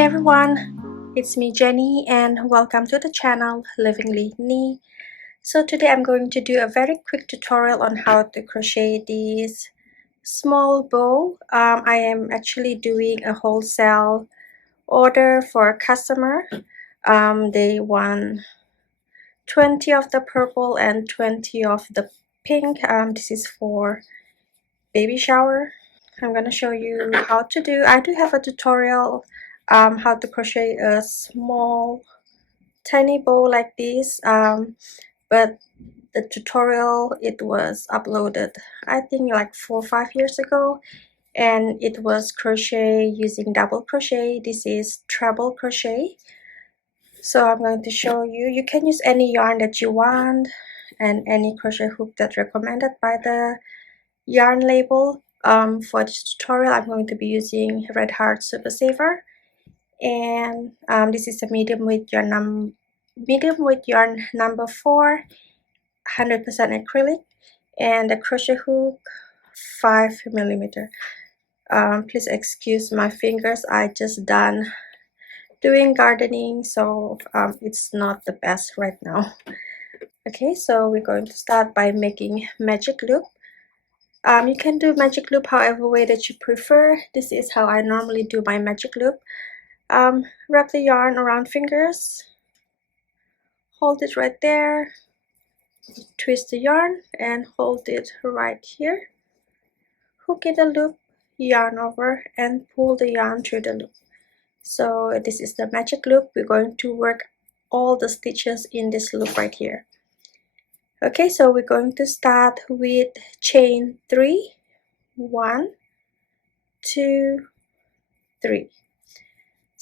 Hey everyone, it's me Jenny and welcome to the channel Living Litany. So today I'm going to do a very quick tutorial on how to crochet this small bow. I am actually doing a wholesale order for a customer. They want 20 of the purple and 20 of the pink. This is for baby shower. I'm going to show you how to do. I do have a tutorial how to crochet a small tiny bow like this, but the tutorial, it was uploaded I think like 4 or 5 years ago, and it was crochet using double crochet. This is treble crochet. So I'm going to show you. You can use any yarn that you want and any crochet hook that's recommended by the yarn label. For this tutorial I'm going to be using Red Heart Super Saver, and this is a medium weight yarn number 4, 100% acrylic, and the crochet hook 5mm. Please excuse my fingers, I just done doing gardening, so it's not the best right now. Okay, so we're going to start by making magic loop. You can do magic loop however way that you prefer. This is how I normally do my magic loop. Wrap the yarn around fingers, hold it right there, twist the yarn and hold it right here, hook in the loop, yarn over and pull the yarn through the loop. So this is the magic loop. We're going to work all the stitches in this loop right here. Okay, so we're going to start with chain 3, 1, 2, 3.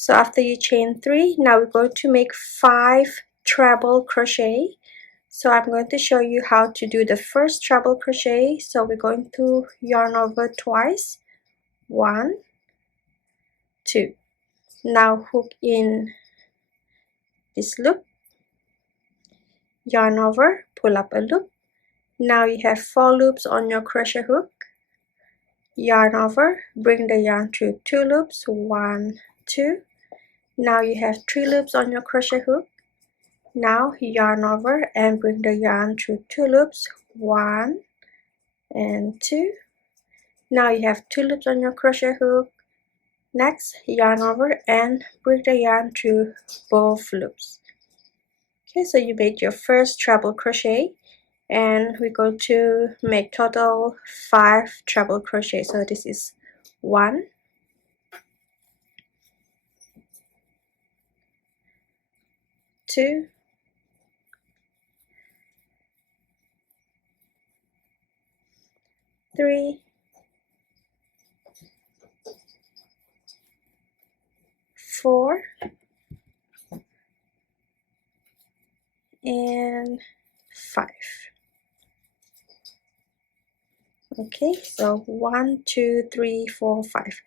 So after you chain 3, now we're going to make 5 treble crochet. So I'm going to show you how to do the first treble crochet. So we're going to yarn over twice, 1, 2. Now hook in this loop, yarn over, pull up a loop. Now you have 4 loops on your crochet hook, yarn over, bring the yarn through 2 loops, 1, 2. Now you have 3 loops on your crochet hook. Now yarn over and bring the yarn through 2 loops, 1 and 2. Now you have 2 loops on your crochet hook. Next, yarn over and bring the yarn through both loops. Okay, so you made your first treble crochet, and we're going to make total 5 treble crochet. So this is 1, 2, 3, 4, and 5. Okay, so 1, 2, 3, 4, 5. Okay,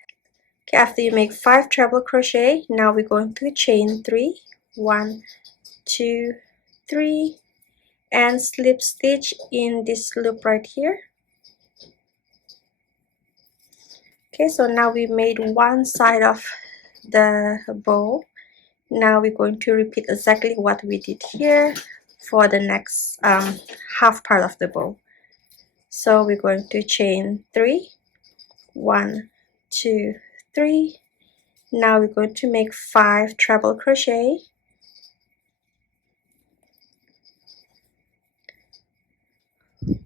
after you make 5 treble crochet, now we're going to chain 3, 1, 2, 3, and slip stitch in this loop right here. Okay, so now we made one side of the bow. Now we're going to repeat exactly what we did here for the next half part of the bow. So we're going to chain 3, 1, 2, 3. Now we're going to make 5 treble crochet.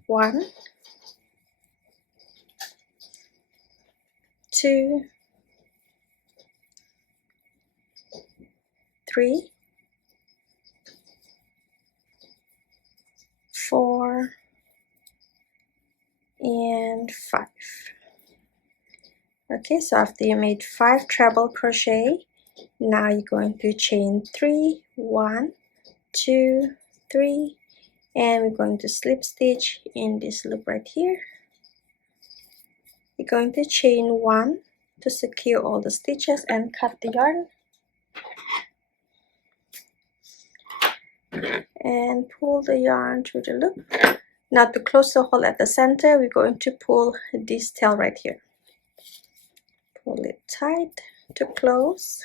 1, 2, 3, 4, and 5. Okay, so after you made 5 treble crochet, now you're going to chain 3, 1, 2, 3, and we're going to slip stitch in this loop right here. You're going to chain 1 to secure all the stitches and cut the yarn. And pull the yarn through the loop. Now to close the hole at the center, we're going to pull this tail right here. Pull it tight to close.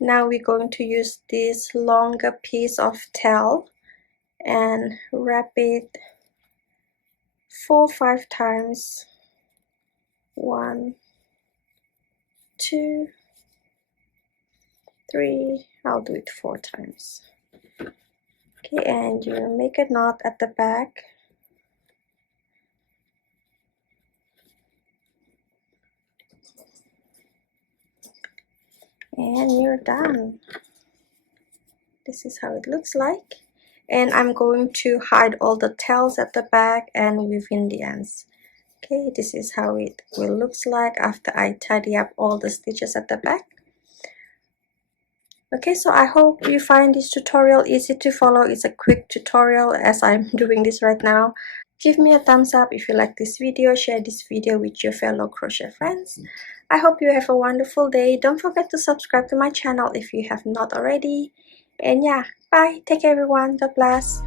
Now we're going to use this longer piece of tail and wrap it 4 or 5 times. 1, 2, 3, I'll do it 4 times. Okay, and you make a knot at the back. And you're done. This is how it looks like. And I'm going to hide all the tails at the back and within the ends. Okay, this is how it will looks like after I tidy up all the stitches at the back. Okay, so I hope you find this tutorial easy to follow. It's a quick tutorial as I'm doing this right now. Give me a thumbs up if you like this video. Share this video with your fellow crochet friends. I hope you have a wonderful day. Don't forget to subscribe to my channel if you have not already. And yeah, bye. Take care everyone. God bless.